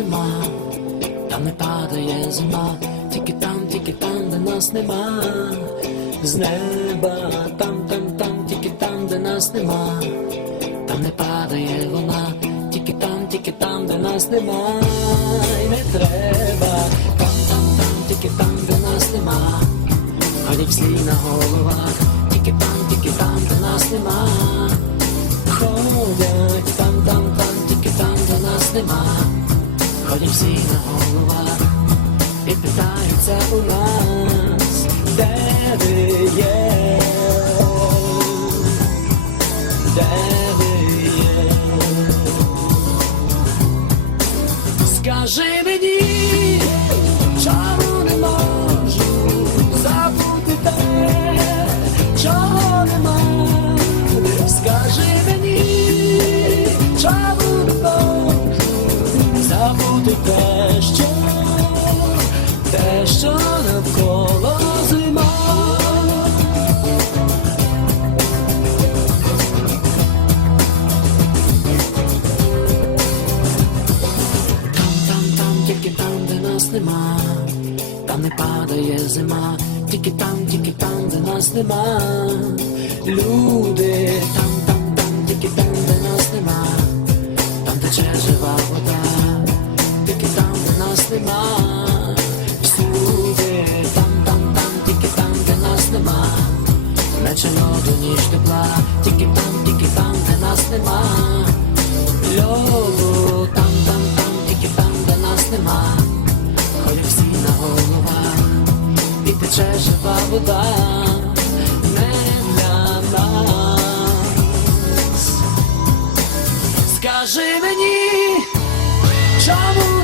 нема, там не падає зима, тільки там, тільки там, де нас нема, з неба, там, там, нас нема, там не падає вона, тільки там, тільки там, де нас нема, і не треба, там, там, там, тільки там, де нас нема, ходять всі на головах, тільки там, тільки там, де нас нема. Ходять там, там, там, тільки там, де нас нема. Ходять всі на головах і питаються у нас, де ви є, Скажи мені, чому не можу забути те, чого нема. Скажи мені, чому не можу забути те, що, те, що нема, там не падає зима, тільки там, тільки там, де нас нема. Люди, там, там, там, тільки там, де нас нема, там тече жива вода, тільки там, де нас нема. Всюди, там, там, там, тільки там, де нас нема. Наче льоду ніж тепла, тільки там, тільки там, де нас нема. Льоду, там, туди, не для. Скажи мені, чому?